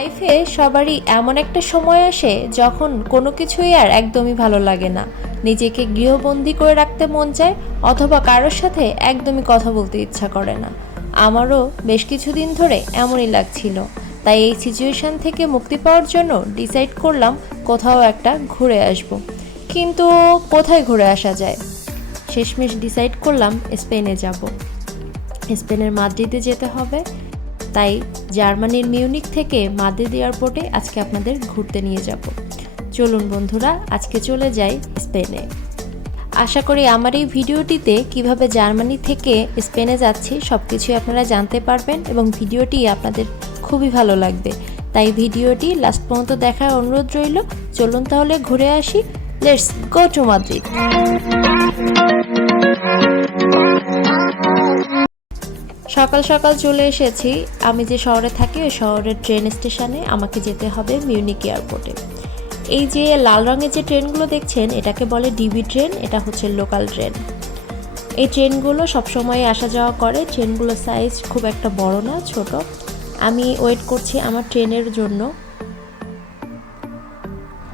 লাইফে সবারই এমন একটা সময় আসে যখন কোনো কিছুই আর একদমই ভালো লাগে না। নিজেকে গৃহবন্দী করে রাখতে মন চায়, অথবা কারোর সাথে একদমই কথা বলতে ইচ্ছা করে না। আমারও বেশ কিছুদিন ধরে এমনই লাগছিল। তাই এই সিচুয়েশন থেকে মুক্তি পাওয়ার জন্য ডিসাইড করলাম কোথাও একটা ঘুরে আসব। কিন্তু কোথায় ঘুরে আসা যায়? শেষমেশ ডিসাইড করলাম স্পেনে যাব। স্পেনের মাদ্রিদে যেতে হবে। তাই জার্মানির মিউনিক থেকে মাদ্রিদ এয়ারপোর্টে আজকে আপনাদের ঘুরতে নিয়ে যাব। চলুন বন্ধুরা, আজকে চলে যাই স্পেনে। আশা করি আমার এই ভিডিওটিতে কিভাবে জার্মানি থেকে স্পেনে যাচ্ছি সব কিছুই আপনারা জানতে পারবেন এবং ভিডিওটি আপনাদের খুবই ভালো লাগবে। তাই ভিডিওটি লাস্ট পর্যন্ত দেখার অনুরোধ রইল। চলুন তাহলে ঘুরে আসি। Let's go to Madrid. সকাল সকাল চলে এসেছি। আমি যে শহরে থাকি ওই শহরের ট্রেন স্টেশনে। আমাকে যেতে হবে মিউনিক এয়ারপোর্টে। এই যে লাল রঙের যে ট্রেনগুলো দেখছেন এটাকে বলে ডিবি ট্রেন। এটা হচ্ছে লোকাল ট্রেন। এই ট্রেনগুলো সবসময় আসা যাওয়া করে। ট্রেনগুলোর সাইজ খুব একটা বড় না, ছোট। আমি ওয়েট করছি আমার ট্রেনের জন্য।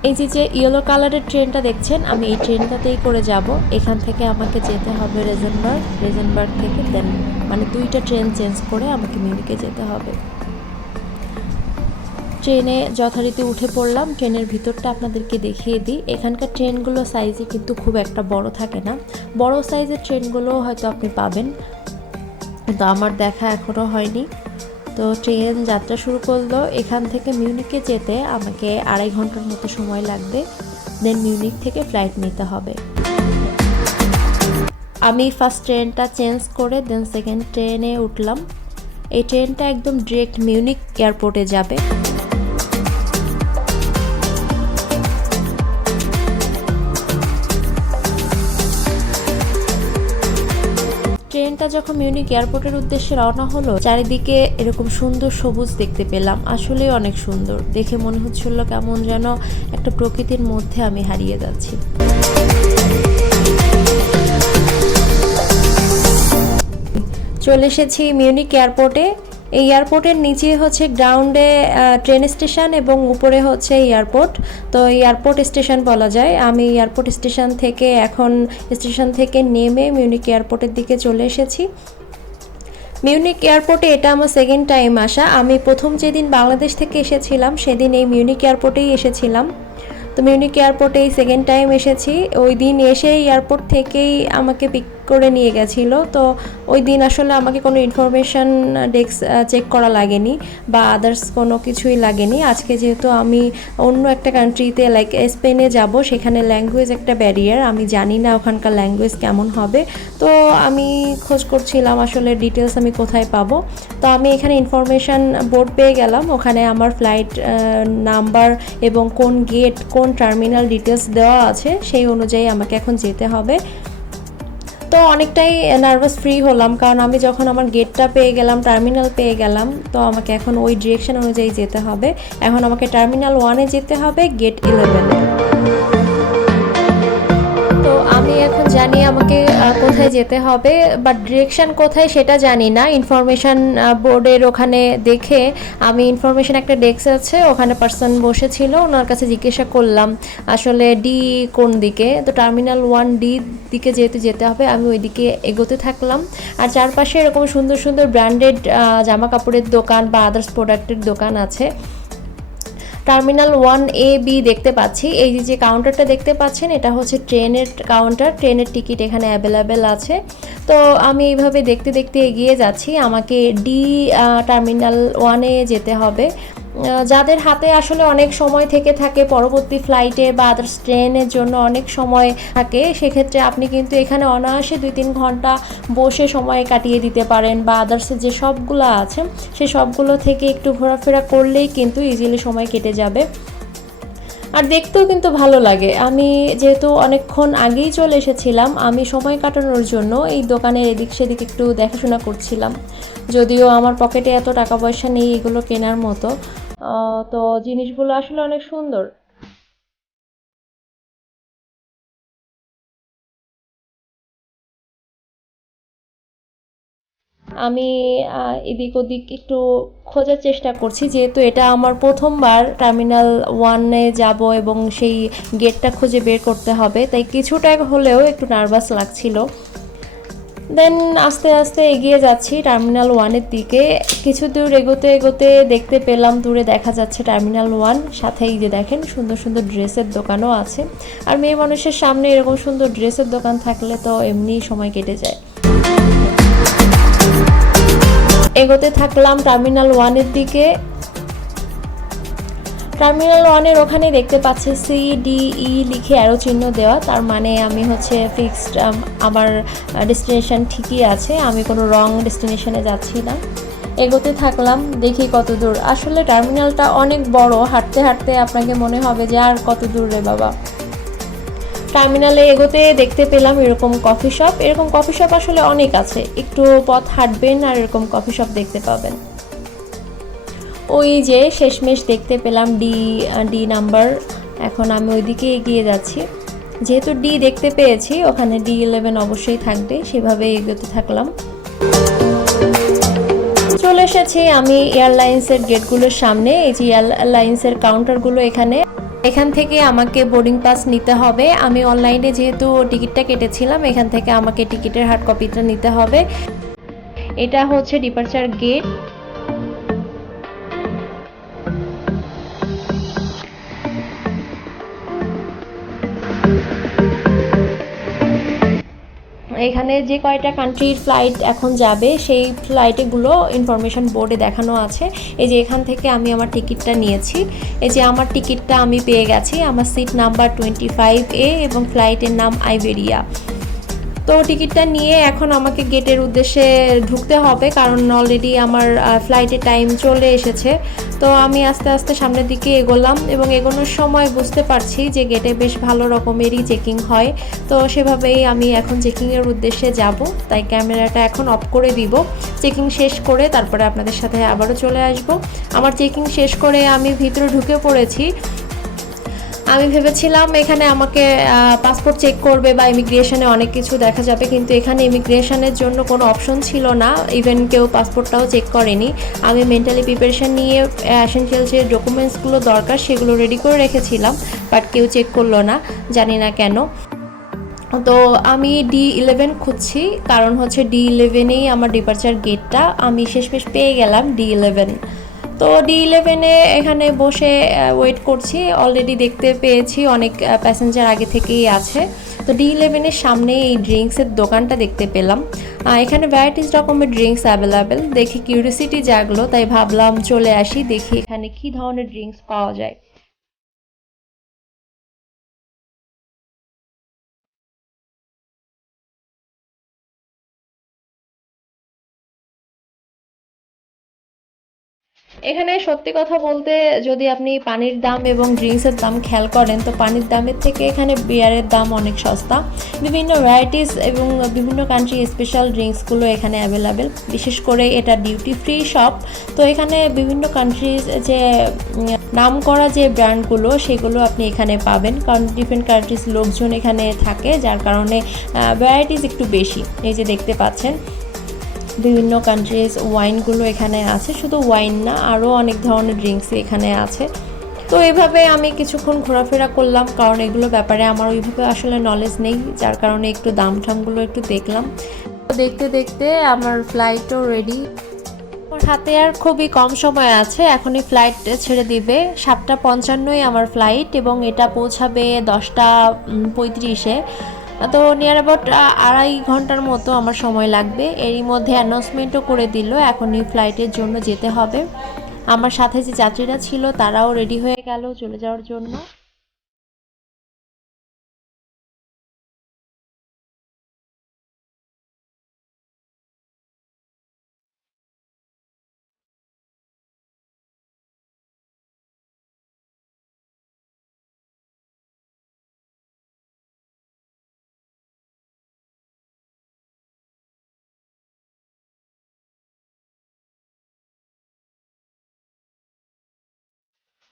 এই যে ইয়েলো কালারের ট্রেনটা দেখছেন, আমি এই ট্রেনটাতেই করে যাব। এখান থেকে আমাকে যেতে হবে রেজেনবার্গ। রেজেনবার্গ থেকে দেন মানে দুইটা ট্রেন চেঞ্জ করে আমাকে মিউনিকে যেতে হবে। ট্রেনে যথারীতি উঠে পড়লাম। ট্রেনের ভিতরটা আপনাদেরকে দেখিয়ে দিই। এখানকার ট্রেনগুলো সাইজে কিন্তু খুব একটা বড় থাকে না। বড় সাইজের ট্রেনগুলো হয়তো আপনি পাবেন, কিন্তু আমার দেখা এখনও হয়নি। তো ট্রেন যাত্রা শুরু করলো। এখান থেকে মিউনিকে যেতে আমাকে 2.5 ঘন্টার মতো সময় লাগবে। দেন মিউনিক থেকে ফ্লাইট নিতে হবে। আমি ফার্স্ট ট্রেনটা চেঞ্জ করে দেন সেকেন্ড ট্রেনে উঠলাম। এই ট্রেনটা একদম ডিরেক্ট মিউনিক এয়ারপোর্টে যাবে। ট্রেনটা যখন মিউনিক এয়ারপোর্টের উদ্দেশ্যে রওনা হলো, চারিদিকে এরকম সুন্দর সবুজ দেখতে পেলাম। আসলেই অনেক সুন্দর দেখে মনে হচ্ছিল কেমন যেন একটা প্রকৃতির মধ্যে আমি হারিয়ে যাচ্ছি। চলে এসেছি মিউনিক এয়ারপোর্টে। এই এয়ারপোর্টের নিচে হচ্ছে গ্রাউন্ডে ট্রেন স্টেশন এবং উপরে হচ্ছে এয়ারপোর্ট। তো এয়ারপোর্ট স্টেশন বলা যায়। আমি এয়ারপোর্ট স্টেশন থেকে নেমে মিউনিক এয়ারপোর্টের দিকে চলে এসেছি। মিউনিক এয়ারপোর্টে এটা আমার সেকেন্ড টাইম আসা। আমি প্রথম যেদিন বাংলাদেশ থেকে এসেছিলাম সেদিন এই মিউনিক এয়ারপোর্টেই এসেছিলাম। তো মিউনিক এয়ারপোর্টে এই সেকেন্ড টাইম এসেছি। ওই দিন এসে এয়ারপোর্ট থেকেই আমাকে পিক করে নিয়ে গেছিলো। তো ওই দিন আসলে আমাকে কোনো ইনফরমেশান ডেস্ক চেক করা লাগেনি বা আদার্স কোনো কিছুই লাগেনি। আজকে যেহেতু আমি অন্য একটা কান্ট্রিতে লাইক স্পেনে যাব, সেখানে ল্যাঙ্গুয়েজ একটা ব্যারিয়ার। আমি জানি না ওখানকার ল্যাঙ্গুয়েজ কেমন হবে। তো আমি খোঁজ করছিলাম আসলে ডিটেলস আমি কোথায় পাবো। তো আমি এখানে ইনফরমেশান বোর্ড পেয়ে গেলাম। ওখানে আমার ফ্লাইট নাম্বার এবং কোন গেট কোন টার্মিনাল ডিটেলস দেওয়া আছে, সেই অনুযায়ী আমাকে এখন যেতে হবে। তো অনেকটাই নার্ভাস ফ্রি হলাম, কারণ আমি যখন আমার গেটটা পেয়ে গেলাম, টার্মিনাল পেয়ে গেলাম, তো আমাকে এখন ওই ডিরেকশন অনুযায়ী যেতে হবে। এখন আমাকে টার্মিনাল 1-এ যেতে হবে, গেট 11-এ। তো আমি এখন জানি আমাকে কোথায় যেতে হবে, বাট ডিরেকশন কোথায় সেটা জানি না। ইনফরমেশান বোর্ডের ওখানে দেখে আমি ইনফরমেশান একটা ডেস্ক আছে, ওখানে পার্সন বসেছিল, ওনার কাছে জিজ্ঞাসা করলাম আসলে ডি কোন দিকে। তো টার্মিনাল 1D দিকে যেহেতু যেতে হবে, আমি ওই দিকে এগোতে থাকলাম। আর চারপাশে এরকম সুন্দর সুন্দর ব্র্যান্ডেড জামা কাপড়ের দোকান বা আদার্স প্রোডাক্টের দোকান আছে। টার্মিনাল 1A-B দেখতে পাচ্ছি। এই যে কাউন্টারটা দেখতে পাচ্ছেন, এটা হচ্ছে ট্রেনের কাউন্টার। ট্রেনের টিকিট এখানে অ্যাভেলেবেল আছে। তো আমি এইভাবে দেখতে দেখতে এগিয়ে যাচ্ছি। আমাকে টার্মিনাল 1-এ যেতে হবে। যাদের হাতে আসলে অনেক সময় থেকে থাকে পরবর্তী ফ্লাইটে বা আদার্স ট্রেনের জন্য অনেক সময় থাকে, সেক্ষেত্রে আপনি কিন্তু এখানে অনায়াসে 2-3 ঘন্টা বসে সময় কাটিয়ে দিতে পারেন, বা আদার্সের যে সবগুলো আছে সেই সবগুলো থেকে একটু ঘোরাফেরা করলেই কিন্তু ইজিলি সময় কেটে যাবে। আর দেখতেও কিন্তু ভালো লাগে। আমি যেহেতু অনেকক্ষণ আগেই চলে এসেছিলাম, আমি সময় কাটানোর জন্য এই দোকানের এদিক সেদিক একটু দেখাশোনা করছিলাম। যদিও আমার পকেটে এত টাকা পয়সা নেই এগুলো কেনার মতো, তো জিনিসগুলো আসলে অনেক সুন্দর। আমি এদিক ওদিক একটু খোঁজার চেষ্টা করছি, যেহেতু এটা আমার প্রথমবার টার্মিনাল ওয়ানে যাব এবং সেই গেটটা খুঁজে বের করতে হবে, তাই কিছুটা হলেও একটু নার্ভাস লাগছিল। দেন আস্তে আস্তে এগিয়ে যাচ্ছি টার্মিনাল ওয়ানের দিকে। কিছু দূর এগোতে এগোতে দেখতে পেলাম দূরে দেখা যাচ্ছে টার্মিনাল ওয়ান, সাথেই যে দেখেন সুন্দর সুন্দর ড্রেসের দোকানও আছে। আর মেয়ে মানুষের সামনে এরকম সুন্দর ড্রেসের দোকান থাকলে তো এমনিই সময় কেটে যায়। এগোতে থাকলাম টার্মিনাল ওয়ানের দিকে। টার্মিনাল ওয়ানের ওখানে দেখতে পাচ্ছি CDE লিখে অ্যারো চিহ্ন দেওয়া, তার মানে আমি হচ্ছে ফিক্সড, আমার ডেস্টিনেশন ঠিকই আছে, আমি কোনো রং ডেস্টিনেশনে যাচ্ছি না। এগোতে থাকলাম, দেখি কত দূর। আসলে টার্মিনালটা অনেক বড়, হাঁটতে হাঁটতে আপনাকে মনে হবে যে আর কত দূর রে বাবা। টার্মিনালে এগোতে দেখতে পেলাম এরকম কফি শপ। এরকম কফি শপ আসলে অনেক আছে, একটু পথ হাঁটবেন আর এরকম কফি শপ দেখতে পাবেন। ওই যে শেষমেশ দেখতে পেলাম ডি নাম্বার। এখন আমি ওইদিকে এগিয়ে যাচ্ছি, যেহেতু ডি দেখতে পেয়েছি ওখানে D11 অবশ্যই থাকবে, সেভাবে এগোতে থাকলাম। চলে এসেছি আমি এয়ারলাইন্সের গেটগুলোর সামনে। এই যে এয়ারলাইন্সের কাউন্টারগুলো এখান থেকে আমাকে বোর্ডিং পাস নিতে হবে। আমি অনলাইনে যেহেতু টিকিটটা কেটেছিলাম, এখান থেকে আমাকে টিকিটের হার্ড কপিটা নিতে হবে। এটা হচ্ছে ডিপারচার গেট। এখানে যে কয়টা কান্ট্রির ফ্লাইট এখন যাবে সেই ফ্লাইটগুলো ইনফরমেশন বোর্ডে দেখানো আছে। এই যে এখান থেকে আমি আমার টিকিটটা নিয়েছি, এই যে আমার টিকিটটা আমি পেয়ে গেছি। আমার সিট নাম্বার 25A এবং ফ্লাইটের নাম আইবেরিয়া। তো টিকিটটা নিয়ে এখন আমাকে গেটের উদ্দেশ্যে ঢুকতে হবে, কারণ অলরেডি আমার ফ্লাইটের টাইম চলে এসেছে। তো আমি আস্তে আস্তে সামনের দিকে এগোলাম এবং এগোনোর সময় বুঝতে পারছি যে গেটে বেশ ভালো রকমেরই চেকিং হয়। তো সেভাবেই আমি এখন চেকিংয়ের উদ্দেশ্যে যাব, তাই ক্যামেরাটা এখন অফ করে দিব। চেকিং শেষ করে তারপরে আপনাদের সাথে আবারও চলে আসব। আমার চেকিং শেষ করে আমি ভিতরে ঢুকে পড়েছি। আমি ভেবেছিলাম এখানে আমাকে পাসপোর্ট চেক করবে বা ইমিগ্রেশনে অনেক কিছু দেখা যাবে, কিন্তু এখানে ইমিগ্রেশনের জন্য কোনো অপশন ছিল না, ইভেন কেউ পাসপোর্টটাও চেক করেনি। আমি মেন্টালি প্রিপারেশন নিয়ে এসেনশিয়াল যে ডকুমেন্টসগুলো দরকার সেগুলো রেডি করে রেখেছিলাম, বাট কেউ চেক করলো না, জানি না কেন। তো আমি D11 খুঁজছি, কারণ হচ্ছে D11এই আমার ডিপারচার গেটটা। আমি শেষমেশ পেয়ে গেলাম D11। তো D11-এ এখানে বসে ওয়েট করছি। অলরেডি দেখতে পেয়েছি অনেক প্যাসেঞ্জার আগে থেকেই আছে। তো D11-এর সামনে এই ড্রিঙ্কসের দোকানটা দেখতে পেলাম। এখানে ভ্যারাইটিস রকমের ড্রিঙ্কস অ্যাভেলেবেল, দেখে কিউরিওসিটি জাগলো, তাই ভাবলাম চলে আসি, দেখি এখানে কী ধরনের ড্রিঙ্কস পাওয়া যায়। এখানে সত্যি কথা বলতে, যদি আপনি পানির দাম এবং ড্রিঙ্কসের দাম খেয়াল করেন, তো পানির দামের থেকে এখানে বিয়ারের দাম অনেক সস্তা। বিভিন্ন ভ্যারাইটিস এবং বিভিন্ন কান্ট্রি স্পেশাল ড্রিঙ্কসগুলো এখানে অ্যাভেলেবেল। বিশেষ করে এটা ডিউটি ফ্রি শপ, তো এখানে বিভিন্ন কান্ট্রিজ যে নাম করা যে ব্র্যান্ডগুলো সেগুলো আপনি এখানে পাবেন, কারণ ডিফারেন্ট কান্ট্রিজ লোকজন এখানে থাকে, যার কারণে ভ্যারাইটিস একটু বেশি। এই যে দেখতে পাচ্ছেন বিভিন্ন কান্ট্রিজ ওয়াইনগুলো এখানে আছে, শুধু ওয়াইন না, আরও অনেক ধরনের ড্রিঙ্কসই এখানে আছে। তো এইভাবে আমি কিছুক্ষণ ঘোরাফেরা করলাম, কারণ এগুলো ব্যাপারে আমার ওইভাবে আসলে নলেজ নেই, যার কারণে একটু দাম ঠামগুলো একটু দেখলাম। দেখতে দেখতে আমার ফ্লাইটও রেডি। আমার হাতে আর খুবই কম সময় আছে, এখনই ফ্লাইট ছেড়ে দিবে। 7:55-ই আমার ফ্লাইট এবং এটা পৌঁছাবে 10:35-এ। তো নিয়ার অ্যাবাউট 2.5 ঘন্টার মতো আমার সময় লাগবে। এরই মধ্যে অ্যানাউন্সমেন্টও করে দিল এখনই ফ্লাইটের জন্য যেতে হবে। আমার সাথে যে যাত্রীরা ছিল তারাও রেডি হয়ে গেল চলে যাওয়ার জন্য।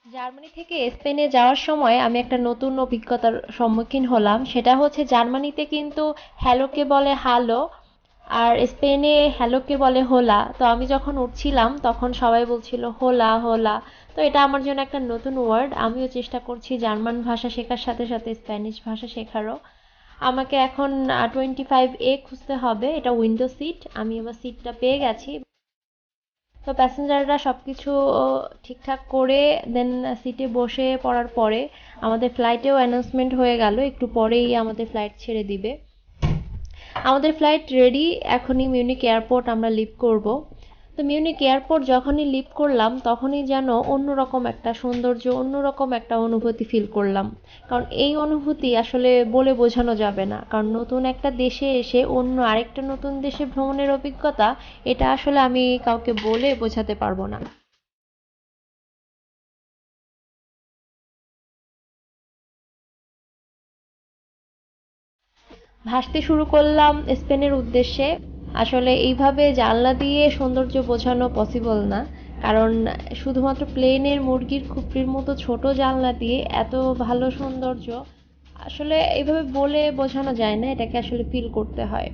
জার্মানি থেকে স্পেনে যাওয়ার সময় আমি একটা নতুন অভিজ্ঞতার সম্মুখীন হলাম। সেটা হচ্ছে জার্মানিতে কিন্তু হ্যালোকে বলে হালো, আর স্পেনে হ্যালোকে বলে হোলা। তো আমি যখন উঠছিলাম তখন সবাই বলছিল হোলা হোলা। তো এটা আমার জন্য একটা নতুন ওয়ার্ড। আমিও চেষ্টা করছি জার্মান ভাষা শেখার সাথে সাথে স্প্যানিশ ভাষা শেখারও। আমাকে এখন 25A খুঁজতে হবে, এটা উইন্ডো সিট। আমি আমার সিটটা পেয়ে গেছি। তো প্যাসেঞ্জাররা সব কিছু ঠিকঠাক করে দেন সিটে বসে পড়ার পরে আমাদের ফ্লাইটেও অ্যানাউন্সমেন্ট হয়ে গেল একটু পরেই আমাদের ফ্লাইট ছেড়ে দিবে। আমাদের ফ্লাইট রেডি, এখনই মিউনিক এয়ারপোর্ট আমরা লিভ করব। তো মিউনিক এয়ারপোর্ট যখনই লিভ করলাম তখনই যেন অন্যরকম একটা সৌন্দর্য, অন্যরকম একটা অনুভূতি ফিল করলাম। কারণ এই অনুভূতি আসলে বলে বোঝানো যাবে না। কারণ নতুন একটা দেশে এসে অন্য আরেকটা নতুন দেশে ভ্রমণের অভিজ্ঞতা, এটা আসলে আমি কাউকে বলে বোঝাতে পারবো না। ভাসতে শুরু করলাম স্পেনের উদ্দেশ্যে। আসলে এইভাবে জানলা দিয়ে সৌন্দর্য বোঝানো পসিবল না। কারণ শুধুমাত্র প্লেনের মুরগির খুপড়ির মতো ছোট জানলা দিয়ে এত ভালো সৌন্দর্য আসলে এইভাবে বলে বোঝানো যায় না, এটাকে আসলে ফিল করতে হয়।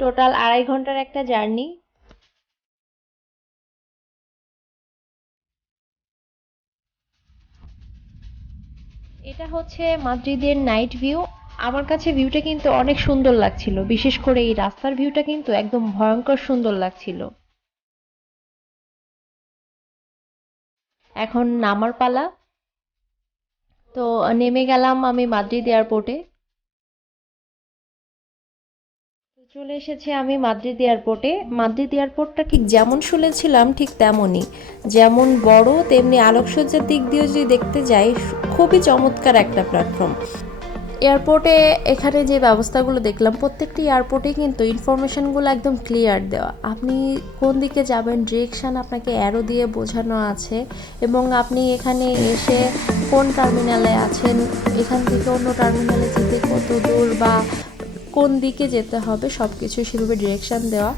টোটাল 2.5 ঘন্টার একটা জার্নি। এটা হচ্ছে মাদ্রিদের নাইট ভিউ। আমার কাছে ভিউটা কিন্তু অনেক সুন্দর লাগছিল, বিশেষ করে এই রাস্তার ভিউটা কিন্তু একদম ভয়ঙ্কর সুন্দর লাগছিল। এখন নামার পালা। তো নেমে গেলাম আমি মাদ্রিদ এয়ারপোর্টে। চলে এসেছি আমি মাদ্রিদ এয়ারপোর্টে। মাদ্রিদ এয়ারপোর্টটা ঠিক যেমন শুনেছিলাম ঠিক তেমনই, যেমন বড় তেমনি আলোকসজ্জার দিক দিয়ে যদি দেখতে যাই খুবই চমৎকার একটা প্ল্যাটফর্ম। এয়ারপোর্টে এখানে যে ব্যবস্থাগুলো দেখলাম প্রত্যেকটি এয়ারপোর্টে কিন্তু ইনফরমেশনগুলো একদম ক্লিয়ার দেওয়া। আপনি কোন দিকে যাবেন ডিরেকশান আপনাকে অ্যারো দিয়ে বোঝানো আছে, এবং আপনি এখানে এসে কোন টার্মিনালে আছেন, এখান থেকে অন্য টার্মিনালে যেতে কত দূর বা কোন দিকে যেতে হবে সব কিছু সেভাবে ডিরেকশান দেওয়া।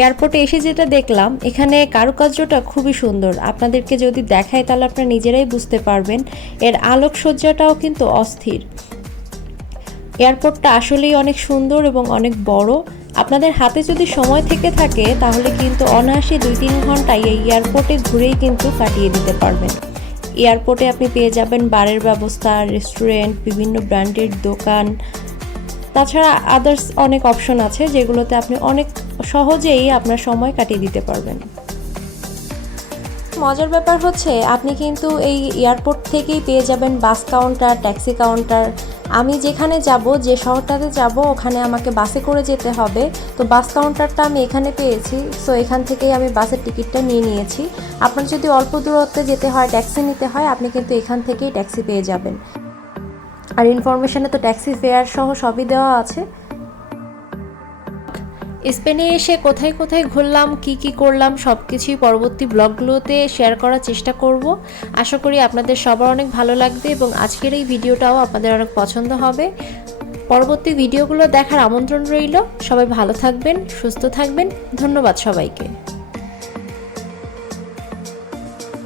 এয়ারপোর্টে এসে যেটা দেখলাম এখানে কারুকার্যটা খুবই সুন্দর। আপনাদেরকে যদি দেখায় তাহলে আপনারা নিজেরাই বুঝতে পারবেন। এর আলোকসজ্জাটাও কিন্তু অস্থির। এয়ারপোর্টটা আসলেই অনেক সুন্দর এবং অনেক বড়। আপনাদের হাতে যদি সময় থেকে থাকে তাহলে কিন্তু অনায়াসে 2-3 ঘন্টা এই এয়ারপোর্টে ঘুরেই কিন্তু কাটিয়ে দিতে পারবেন। এয়ারপোর্টে আপনি পেয়ে যাবেন বারের ব্যবস্থা, রেস্টুরেন্ট, বিভিন্ন ব্র্যান্ডের দোকান, তাছাড়া আদার্স অনেক অপশন আছে যেগুলোতে আপনি অনেক সহজেই আপনার সময় কাটিয়ে দিতে পারবেন। মজার ব্যাপার হচ্ছে আপনি কিন্তু এই এয়ারপোর্ট থেকেই পেয়ে যাবেন বাস কাউন্টার, ট্যাক্সি কাউন্টার। আমি যেখানে যাব, যে শহরটাতে যাব ওখানে আমাকে বাসে করে যেতে হবে। তো বাস কাউন্টারটা আমি এখানে পেয়েছি, সো এখান থেকেই আমি বাসের টিকিটটা নিয়ে নিয়েছি। আপনার যদি অল্প দূরত্বে যেতে হয়, ট্যাক্সি নিতে হয়, আপনি কিন্তু এখান থেকেই ট্যাক্সি পেয়ে যাবেন। আর ইনফরমেশনে তো ট্যাক্সি ফেয়ার সহ সবই দেওয়া আছে। স্পেনে এসে কোথায় কোথায় ঘুরলাম, কি কি করলাম সব কিছুই পরবর্তী ব্লগগুলোতে শেয়ার করার চেষ্টা করব। আশা করি আপনাদের সবার অনেক ভালো লাগবে এবং আজকের এই ভিডিওটাও আপনাদের অনেক পছন্দ হবে। পরবর্তী ভিডিওগুলো দেখার আমন্ত্রণ রইল। সবাই ভালো থাকবেন, সুস্থ থাকবেন। ধন্যবাদ সবাইকে।